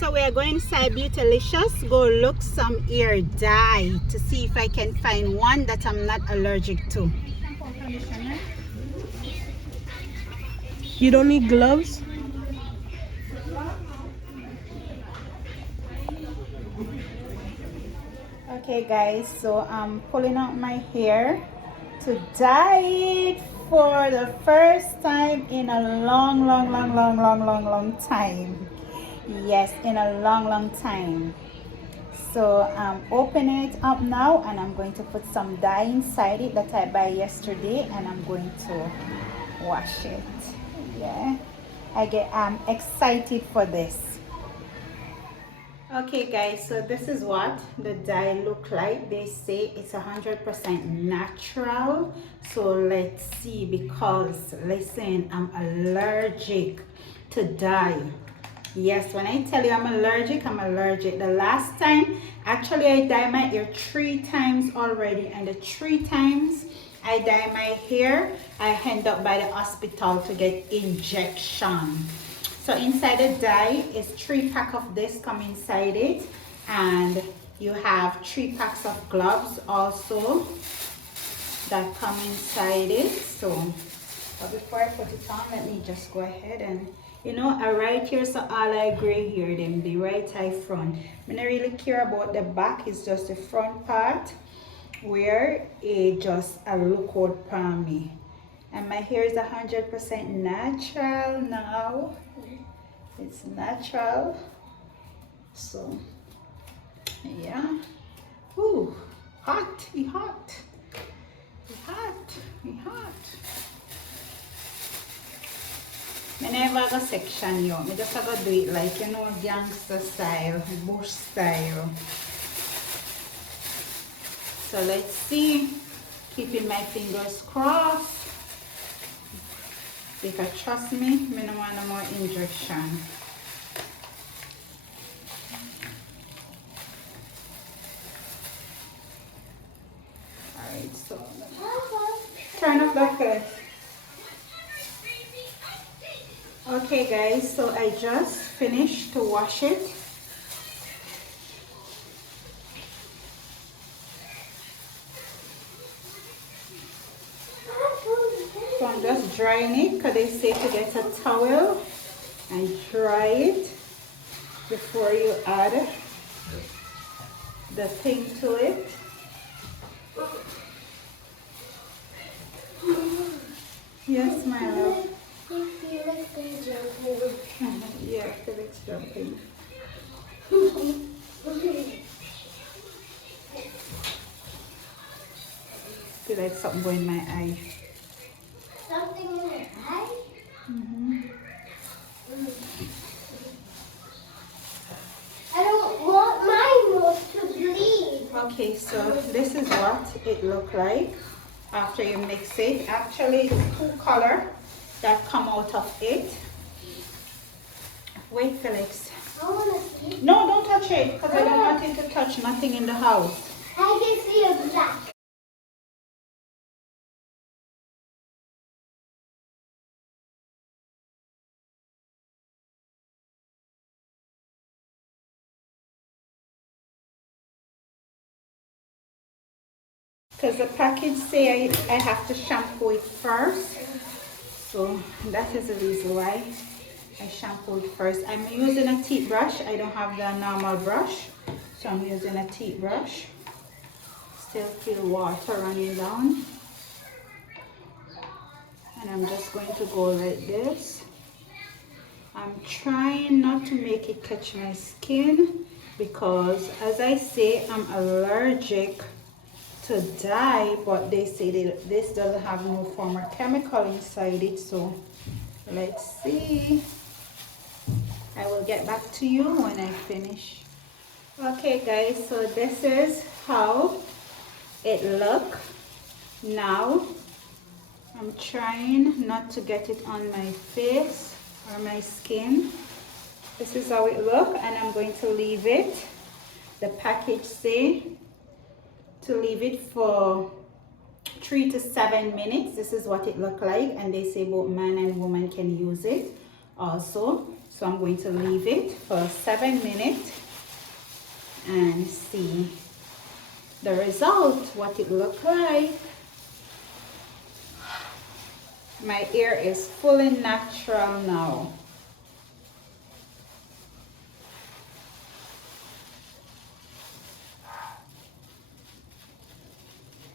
So we are going inside Beautylicious, go look some ear dye to see if I can find one that I'm not allergic to. You don't need gloves? Okay guys, so I'm pulling out my hair to dye it for the first time in a long time. Yes, in a long time. So I'm opening it up now and I'm going to put some dye inside it that I buy yesterday and I'm going to wash it. Yeah, I'm excited for this. Okay guys, so this is what the dye look like. They say it's 100% natural, so let's see, because listen, I'm allergic to dye. Yes, when I tell you I'm allergic, I'm allergic. The last time, actually I dye my hair 3 times already, and the 3 times I dye my hair, I end up by the hospital to get injection. So inside the dye is 3 pack of this come inside it, and you have 3 packs of gloves also that come inside it. So but before I put it on, let me just go ahead and, you know, I right here, so all I gray here them the right eye front. I don't really care about the back, it's just the front part where it just a look out for me. And my hair is 100% natural now. It's natural. So yeah. Ooh, hot, it hot. It hot, it hot. I never go section you. I just go do it like, you know, gangster style, bush style. So let's see. Keeping my fingers crossed. Because trust me, I don't want no more injection. Alright, so turn off that first. Okay guys, so I just finished to wash it. So I'm just drying it because they say to get a towel and dry it before you add the thing to it. Yes, my love. Yeah, Felix jumping. Feel like something going in my eye. Something in your eye? I don't want my nose to bleed. Okay, so this is what it look like after you mix it. Actually, it's 2 color that come out of it. Wait, Felix. I want to see. No, don't touch it because I don't want it to touch nothing in the house. I can see a black. Because the package say I have to shampoo it first. So that is the reason why I shampoo it first. I'm using a teeth brush. I don't have the normal brush. So I'm using a teeth brush. Still feel water running down. And I'm just going to go like this. I'm trying not to make it catch my skin because, as I say, I'm allergic to dye, but they say that this doesn't have no form of chemical inside it. So let's see. I will get back to you when I finish. Okay guys, so this is how it look now. I'm trying not to get it on my face or my skin. This is how it look, and I'm going to leave it. The package say to leave it for 3 to 7 minutes. This is what it look like, and they say both man and woman can use it. also. So I'm going to leave it for 7 minutes and see the result, what it look like. My hair is fully natural now.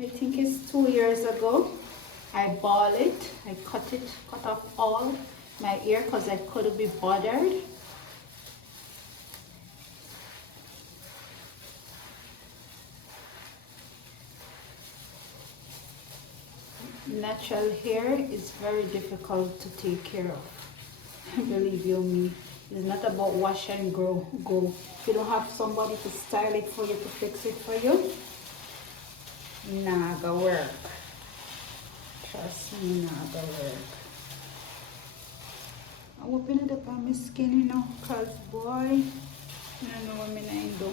I think it's 2 years ago. I bought it. I cut off all my hair because I couldn't be bothered. Natural hair is very difficult to take care of. Believe you me. It's not about wash and go. If you don't have somebody to style it for you, to fix it for you, nah, go work. Trust me, nah, go work. I'm opening it up on my skin, you know, cause boy, I don't know what I do.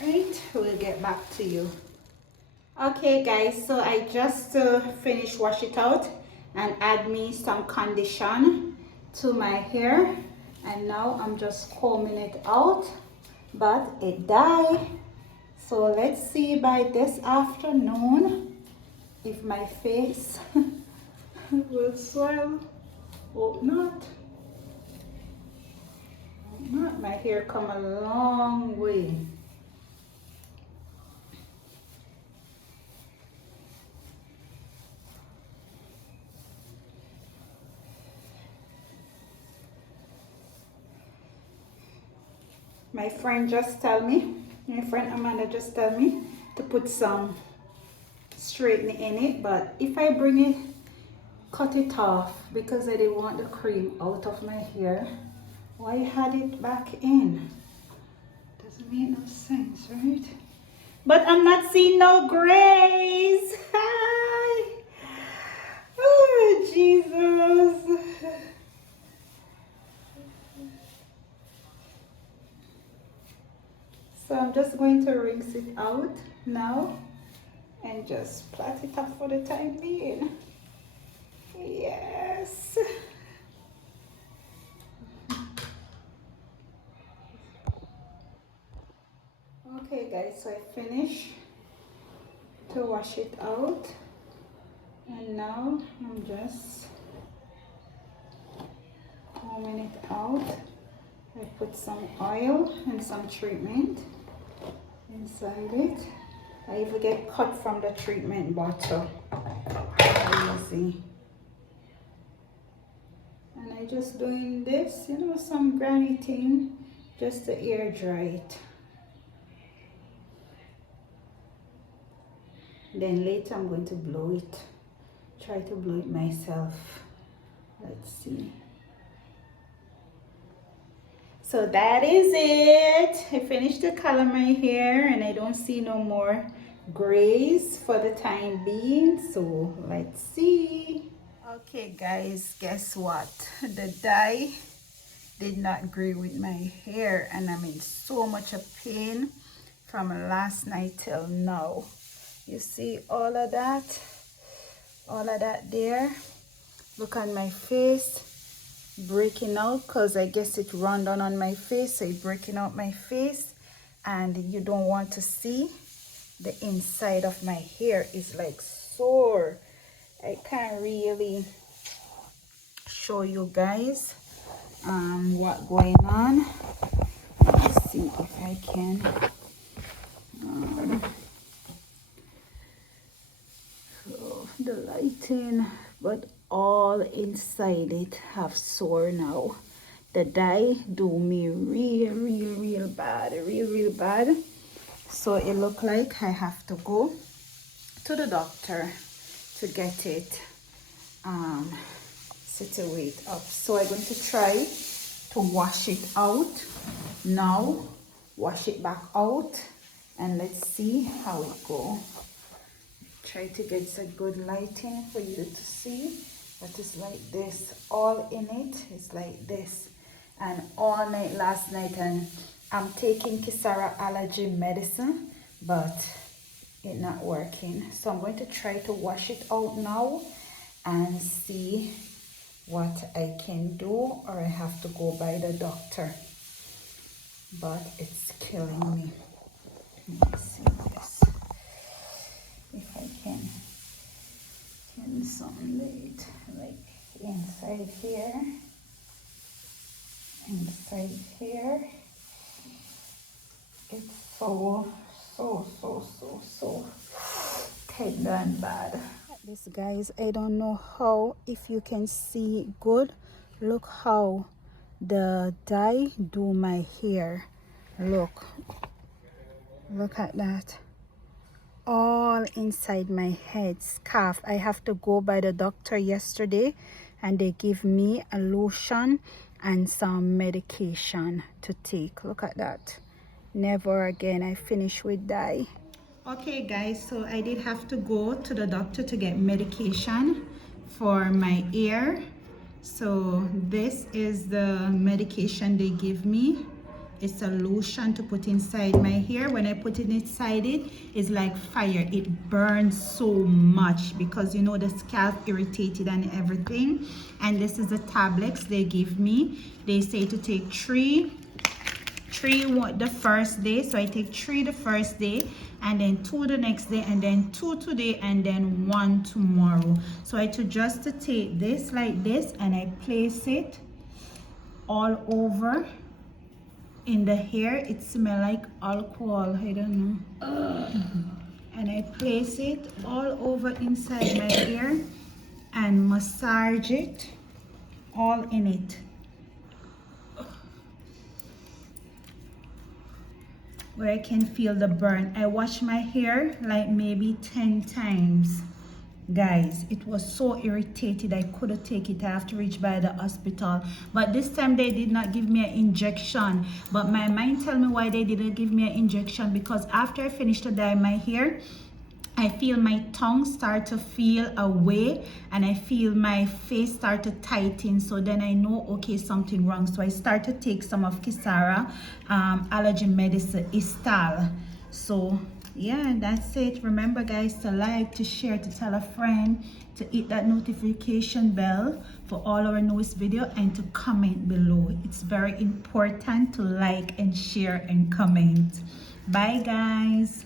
Alright, we'll get back to you. Okay guys, so I just finished wash it out and add me some condition to my hair, and now I'm just combing it out, but it died. So let's see by this afternoon if my face will swell or not. My hair come a long way. My friend Amanda just tell me to put some straightener in it, but if I bring it, cut it off because I didn't want the cream out of my hair, why had it back in? Doesn't make no sense, right? But I'm not seeing no grays. Hi. Oh, Jesus. So I'm just going to rinse it out now and just plait it up for the time being. Yes. Okay guys, so I finished to wash it out, and now I'm just combing it out. I put some oil and some treatment inside it. I even get cut from the treatment bottle. Easy. And I just doing this, you know, some granny thing just to air dry it. Then later I'm going to blow it. Try to blow it myself. Let's see. So that is it. I finished to color my hair and I don't see no more grays for the time being. So let's see. Okay guys, guess what? The dye did not agree with my hair and I'm in so much of pain from last night till now. You see all of that there? Look on my face. Breaking out because I guess it run down on my face, so it's breaking out my face, and you don't want to see the inside of my hair is like sore. I can't really show you guys what going on. Let's see if I can so the lighting, but all inside it have sore now. The dye do me real bad, real bad. So it look like I have to go to the doctor to get it situate up. So I'm going to try to wash it out now, wash it back out, and let's see how it go. Try to get some good lighting for you to see. But it's like this, all in it is like this. And all night last night, and I'm taking Kisara allergy medicine, but it not working. So I'm going to try to wash it out now and see what I can do, or I have to go by the doctor. But it's killing me. Let me see this. If I can sunlight like inside here, it's so tender and bad. This, guys, I don't know how, if you can see good, look how the dye do my hair. Look at that, all inside my head, scarf. I have to go by the doctor yesterday and they give me a lotion and some medication to take. Look at that. Never again. I finish with dye. Okay guys, so I did have to go to the doctor to get medication for my ear. So this is the medication they give me. It's a lotion to put inside my hair. When I put it inside it, it's like fire. It burns so much because you know the scalp irritated and everything. And this is the tablets they give me. They say to take three the first day, so I take 3 the first day, and then 2 the next day, and then 2 today, and then 1 tomorrow. So I just to take this like this, and I place it all over in the hair. It smells like alcohol, I don't know. And I place it all over inside my hair and massage it all in it, where I can feel the burn. I wash my hair like maybe 10 times. Guys, it was so irritated, I couldn't take it. I have to reach by the hospital. But this time they did not give me an injection. But my mind tell me why they didn't give me an injection, because after I finished to dye my hair, I feel my tongue start to feel away, and I feel my face start to tighten. So then I know, okay, something wrong. So I start to take some of Kisara allergy medicine, Istal. So yeah, that's it. Remember guys, to like, to share, to tell a friend, to hit that notification bell for all our newest video, and to comment below. It's very important to like and share and comment. Bye guys.